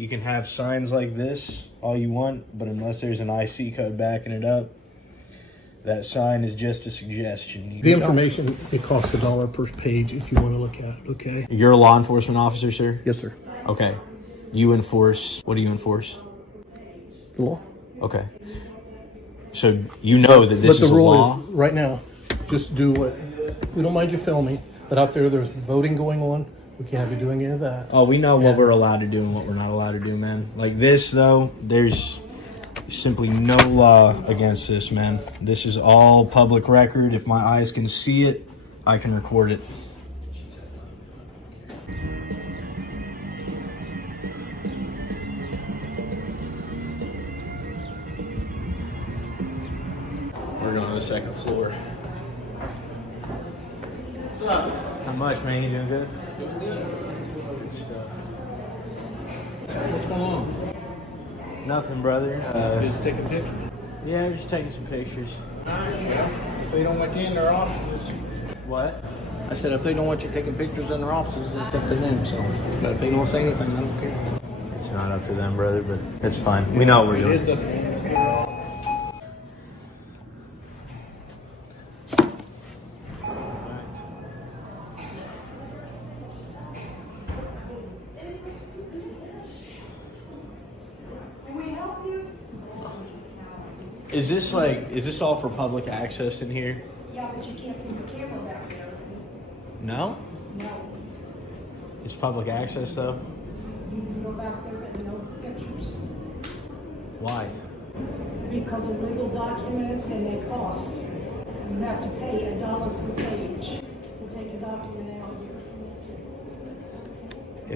you can have signs like this all you want, but unless there's an IC code backing it up, that sign is just a suggestion. The information, it costs $1 per page if you want to look at it, okay? You're a law enforcement officer, sir? Yes, sir. Okay. You enforce, what do you enforce? The law. Okay. So you know that this is a law? But the rule is, right now, just do what, we don't mind you filming, but out there's voting going on. We can't have you doing any of that. Oh, we know what we're allowed to do and what we're not allowed to do, man. Like this, though, there's simply no law against this, man. This is all public record. If my eyes can see it, I can record it. We're going to the second floor. How much, man? You doing good? Good stuff. What's going on? Nothing, brother. Just taking pictures. Yeah, just taking some pictures. If they don't want you in their offices. What? I said, if they don't want you taking pictures in their offices, it's up to them. So, but if they don't say anything, I don't care. It's not up to them, brother, but it's fine. We know what we're doing. It is up to them. Is this all for public access in here? Yeah, but you can't take a camera back there. No? No. It's public access, though? You can go back there and no pictures. Why? Because of legal documents and they cost. You have to pay $1 per page to take a document out here.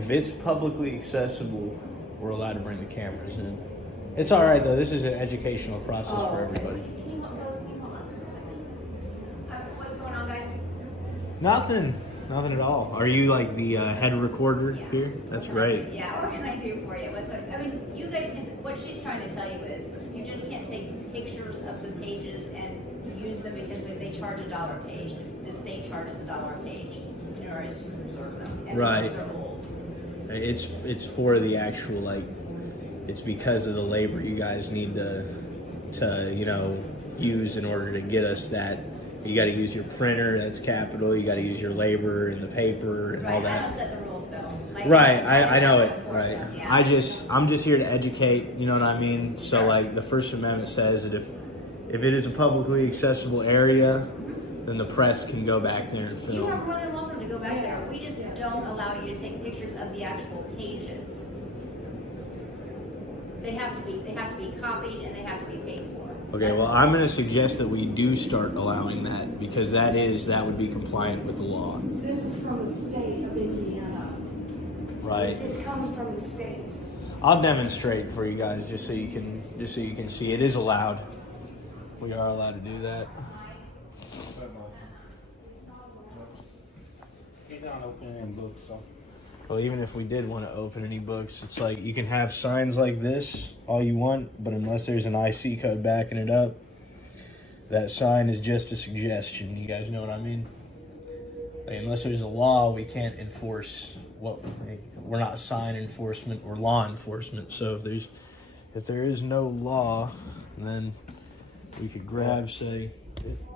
If it's publicly accessible, we're allowed to bring the cameras in. It's all right, though. This is an educational process for everybody. What's going on, guys? Nothing. Nothing at all. Are you like the head recorder here? That's great. Yeah, what can I do for you? I mean, you guys can, what she's trying to tell you is, you just can't take pictures of the pages and use them because they charge $1 a page. The state charges $1 a page in order to preserve them. And Right. those are old. It's for the actual, like, it's because of the labor you guys need to use in order to get us that. You got to use your printer, that's capital. You got to use your labor and the paper and all Right, that. I don't set the rules though. Like, Right, I know it. Right. Yeah. I'm just here to educate. You know what I mean? So like the First Amendment says that if it is a publicly accessible area, then the press can go back there and You are film. more than welcome to go back there. We just don't allow you to take pictures of the actual pages. They have to be copied and they have to be paid for. Okay, well I'm going to suggest that we do start allowing that because that would be compliant with the law. This is from the state of Indiana. Right. It comes from the state. I'll demonstrate for you guys just so you can see it is allowed. We are allowed to do that. He's not opening any books, so. Well, even if we did want to open any books, it's like you can have signs like this all you want, but unless there's an IC code backing it up, that sign is just a suggestion. You guys know what I mean? Like, unless there's a law, we can't enforce we're not sign enforcement, we're law enforcement. So if there is no law, then we could grab, say,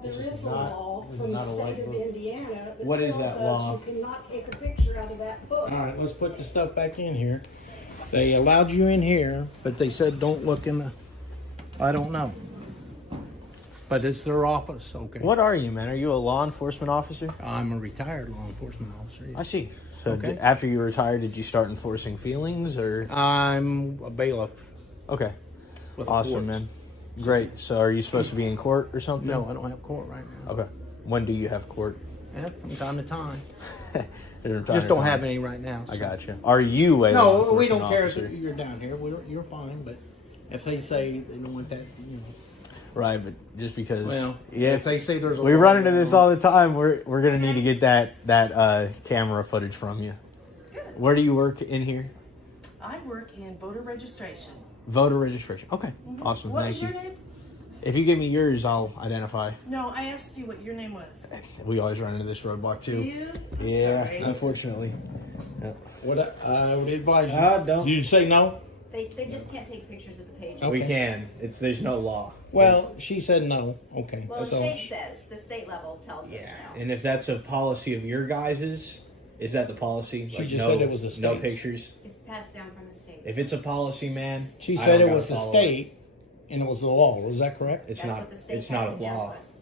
There is a law from the state of Indiana What that is tells that us law? you cannot take a picture out of that book. All right, let's put the stuff back in here. They allowed you in here, but they said don't look in the, I don't know. But it's their office, okay? what are you, man? Are you a law enforcement officer? I'm a retired law enforcement officer. I see. So Okay. after you retired, did you start enforcing feelings or? I'm a bailiff. Okay. With the Awesome, courts. man. Great. So are you supposed to be in court or something? No, I don't have court right now. Okay. When do you have court? Yeah, from time to time. Just Just don't have any right now. I so. got you. Are you a law No, enforcement we don't care officer? if you're down here. You're fine, but if they say they don't want that, Right, but just because if they say there's a we law run into going this on- all the time, we're gonna need to get that camera footage from you. Where do you work in here? I work in voter registration. Voter registration. Okay. Awesome. What Thank is you. your name? If you give me yours, I'll identify. No, I asked you what your name was. We always run into this roadblock too. Do you? I'm Yeah, sorry. unfortunately. Yep. What I would advise you. Don't. You say no? They just can't take pictures of the pages. Okay. We can. There's no law. Well, she said no. Okay. Well, the that's all. state says, the state level tells us Yeah. now. And if that's a policy of your guys's, is that the policy? She just said it was a no state. pictures. It's passed down from the state. If it's a policy, man, She I said don't it was gotta the follow state and it was the law. Was that correct? It's That's not. what the state It's not a passes down to law. us.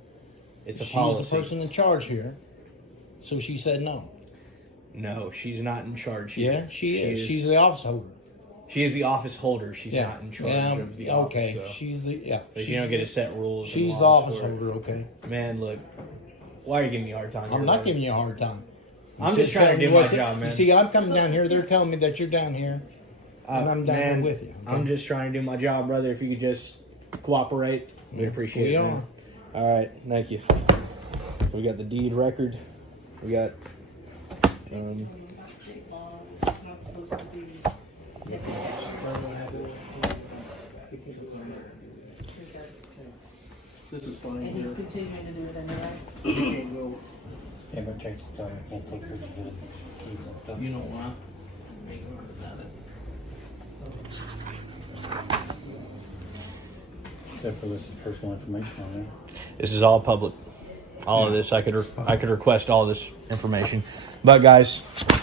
It's a She policy. was the person in charge here, so she said no. No, she's not in charge. Yeah, here. she is. She's the office holder. She is the office holder. She's Yeah. not in charge Yeah, of the okay. office. So. She's the But you don't get to set rules. and She's the laws office for it. holder. Okay. Man, look. Why are you giving me a hard time? I'm here, not bro? giving you a hard time. I'm just trying to telling do you my what job, man. You see, I'm coming down here. They're telling me that you're down here, and I'm down man, here with you. okay? I'm just trying to do my job, brother. If you could just cooperate, we'd appreciate We it. are. Man. All right, thank you. We got the deed record. We got. This is fine And he's here. continuing to do it anyway. You can't go. Yeah, but Tracy's telling me I can't take pictures of the keys and stuff. You know why? Make her about it. Except for this is personal information on there. This is all public. All of this, I could request all this information, but guys,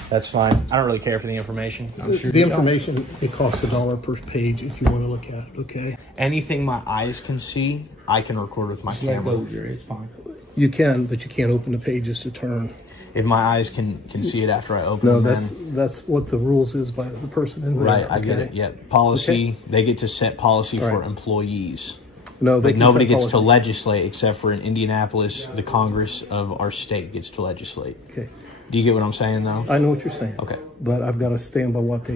that's fine. I don't really care for the information. I'm sure The information, it costs $1 per page if you want to look at it, okay? anything my eyes can see, I can record with my camera. It's fine. You can, but you can't open the pages to turn. If my eyes can see it after I open No, them, that's what the rules is by the person in there. right? I get okay? it. Yeah, policy. They get to set policy for Right. employees. No, they But can nobody set gets to policy. legislate except for in Indianapolis, the Congress of our state gets to legislate. Okay, Do you get what I'm saying, though? I know what you're saying. Okay. But I've got to stand by what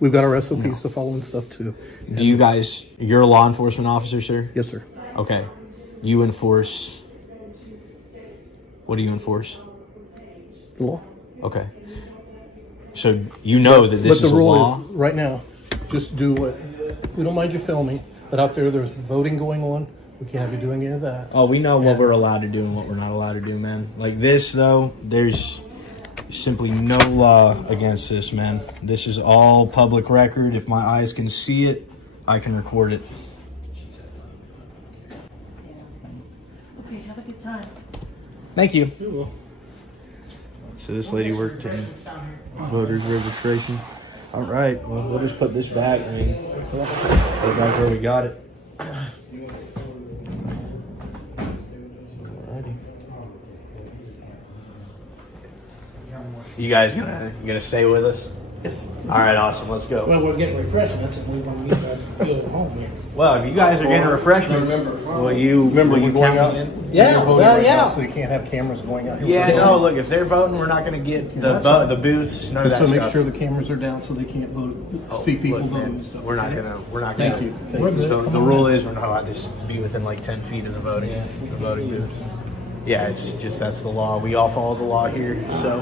we've got our SOPs to follow and stuff too. Do you guys? You're a law enforcement officer, sir? Yes, sir. Okay. You enforce. What do you enforce? The law. Okay. So you know that this But is the a rule law. is, right now, just do what, we don't mind you filming, but out there's voting going on. We can't have you doing any of that. Oh, we know what Yeah. we're allowed to do and what we're not allowed to do, man. Like this, though, there's simply no law against this, man. This is all public record. If my eyes can see it, I can record it. Okay, have a good time. Thank you. So this lady worked in voters registration. All right. Well, we'll just put this back. I mean, put it back where we got it. Alrighty. You guys gonna stay with us? Yes. All right. Awesome. Let's go. Well, we're getting refreshments and we want to get that good at home here. Well, if you guys are getting refreshments, will you Remember, will we're you going count out. me in? Yeah, We're voting well, right now, yeah. So you can't have cameras going out here. Yeah. No. Look, if they're voting, we're not gonna get the that's fine. the booths. None of that So make stuff. sure the cameras are down so they can't vote, see people Look, man, voting and stuff. We're not okay? gonna. We're not Thank gonna. you. Thank We're you. good. The rule is we're not allowed to just be within like 10 feet of the voting booth. Yeah, it's just that's the law. We all follow the law here. So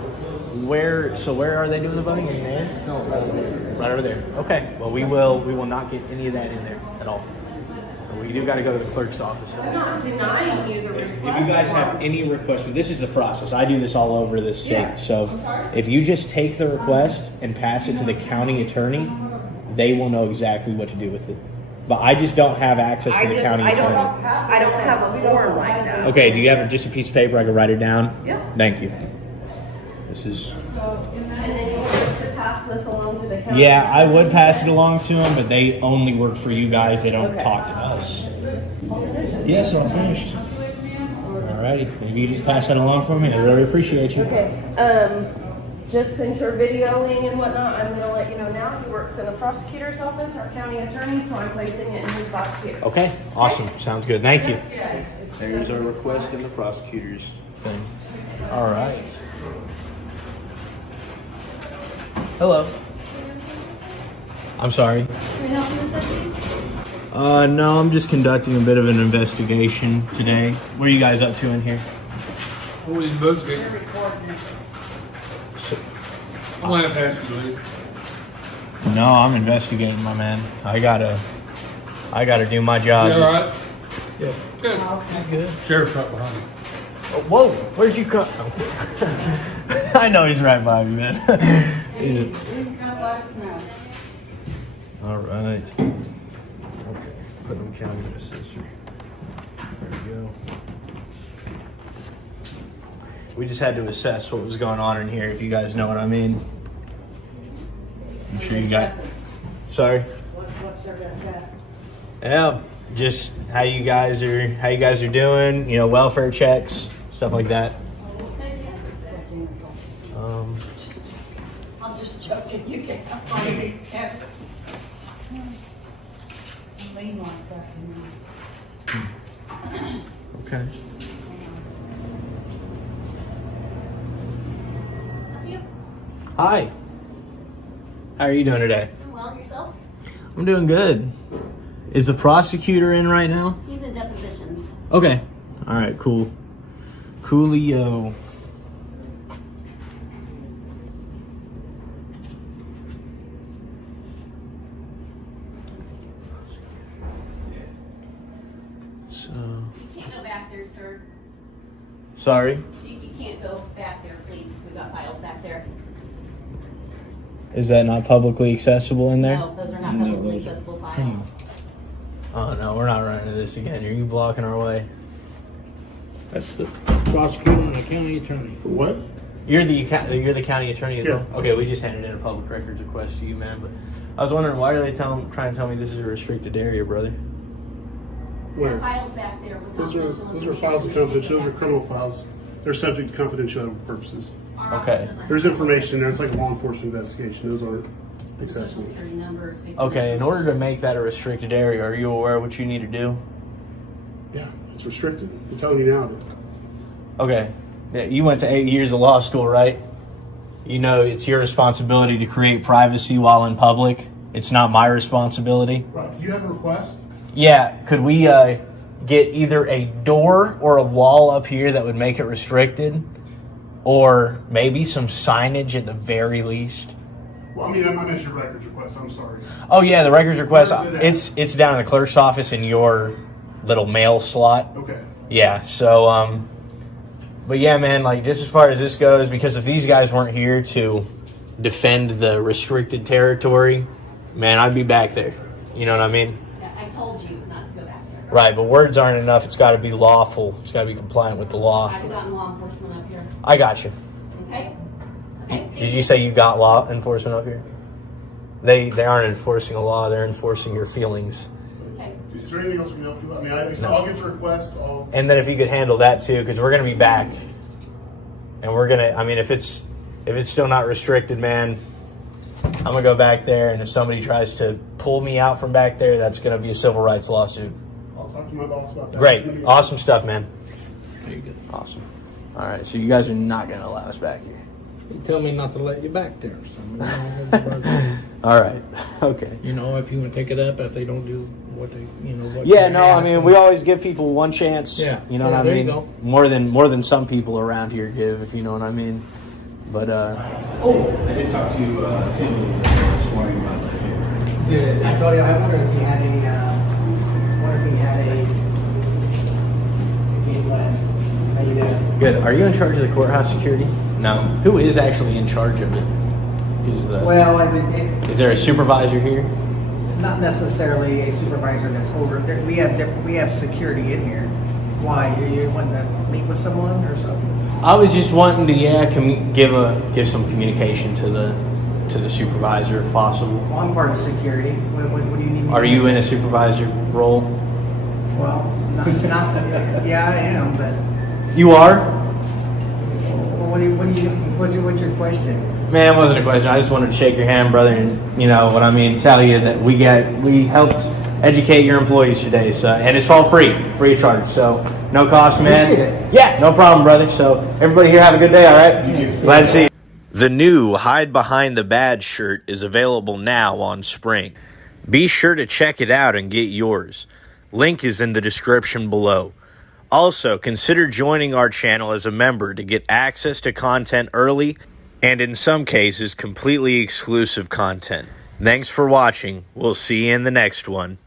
where are they doing the voting? In there? No, right over there. Right over there. Okay. Well, we will not get any of that in there at all. We do got to go to the clerk's office. I'm not denying you the If request. you guys have any requests, this is the process. I do this all over the state. Yeah. So if you just take the request and pass it to the county attorney, they will know exactly what to do with it. But I just don't have access to the county attorney. I don't have a form like that. Okay, do you have just a piece of paper I can write it down? Yeah. Thank you. This is. And then you want us to pass this along to the county? Yeah, I would pass it along to them, but they only work for you guys. They don't Okay. talk to us. Yes, I'm finished. Alrighty, maybe you just pass that along for me. I really appreciate you. Okay, just since you're videoing and whatnot, I'm gonna let you know now, he works in the prosecutor's office, our county attorney, so I'm placing it in his box here. Okay, awesome. Sounds good. Thank you. Guys, There's our request in the prosecutor's thing. All right. Hello. I'm sorry. Can we help you with something? No, I'm just conducting a bit of an investigation today. What are you guys up to in here? What are you investigating? So, I'm gonna have to ask you to leave. no, I'm investigating, my man. I gotta do my job. You all Just- right? Yeah. Good. Sheriff's right behind you. Oh, whoa, where'd you come? I know he's right by me, man. Is it? We've got lights now. All right. Okay. Putnam County Assessor. There we go. We just had to assess what was going on in here, if you guys know what I mean. I'm sure you got. Sorry. What's their assess? Yeah, just how you guys are doing. You know, welfare checks, stuff like that. I'm just joking. You can't find these cameras. Lean like that. Okay. Hi. How are you doing today? Well, yourself? I'm doing good. Is the prosecutor in right now? He's in depositions. Okay. All right, cool. Coolio. So, You can't go back there, sir. sorry. You can't go back there, please. We've got files back there. Is that not publicly accessible in there? No, those are not publicly accessible files. Oh no, we're not running into this again. Are you blocking our way? That's the prosecutor and the county attorney. For what? You're the county attorney as Yeah. well? Okay, we just handed in a public records request to you, man. But I was wondering, why are they trying to tell me this is a restricted area, brother? There are Where? files back there with Those are confidential files of information. confidential. Those are criminal files. They're subject to confidentiality purposes. Our office Okay. doesn't There's have information there. It's like a law enforcement investigation. Those aren't Social accessible. security numbers. victim Okay, in order to information. make that a restricted area, are you aware of what you need to do? Yeah, it's restricted. I'm telling you now it is. Okay. Yeah, you went to 8 years of law school, right? You know it's your responsibility to create privacy while in public. It's not my responsibility. Right. You have a request? Yeah, could we get either a door or a wall up here that would make it restricted? Or maybe some signage at the very least? Well, I mean, I meant your records request. I'm sorry. Oh yeah, the records request, Where's it at? it's down in the clerk's office in your little mail slot. Okay. Yeah, so, but yeah, man, like, just as far as this goes, because if these guys weren't here to defend the restricted territory, man, I'd be back there. You know what I mean? Yeah, I told you not to go back there. Right, but words aren't enough. It's got to be lawful. It's got to be compliant with the law. I've gotten law enforcement up here. I got you. Okay? Okay. Did you say you got law enforcement up here? They aren't enforcing a law. They're enforcing your feelings. Okay. Is there anything else we can help you with? I mean, I'll get your request. And then if you could handle that too, because we're gonna be back, and we're gonna. I mean, if it's still not restricted, man, I'm gonna go back there, and if somebody tries to pull me out from back there, that's gonna be a civil rights lawsuit. I'll talk to my boss about that. Great, awesome stuff, man. There you go. Awesome. All right, so you guys are not gonna allow us back here. You tell me not to let you back there. So, All right. Okay. you know, if you want to take it up, if they don't do what they, you know, what Yeah, you're no, I mean, asking. we always give people one chance. Yeah. You know Yeah, what I there you mean? go. More than some people around here give, if you know what I mean. But I did talk to Tim this morning about that. Good. I told you, I wonder if he had a game plan. How you doing? good. Are you in charge of the courthouse security? No. Who is actually in charge of it? Who's the? Well, Is there a supervisor here? not necessarily a supervisor that's over. We have security in here. Why? You wanting to meet with someone or something? I was just wanting to give some communication to the supervisor if possible. Well, I'm part of security. What do you need? me Are to you do? in a supervisor role? Well, not yeah, I am, but You are? what's your question? Man, it wasn't a question. I just wanted to shake your hand, brother, and you know what I mean. Tell you that we helped educate your employees today, so and it's all free of charge. So no cost, man. Appreciate it. Yeah, no problem, brother. So everybody here have a good day. All right. Glad to see you. The new Hide Behind the Badge shirt is available now on Spring. Be sure to check it out and get yours. Link is in the description below. Also, consider joining our channel as a member to get access to content early and in some cases completely exclusive content. Thanks for watching. We'll see you in the next one.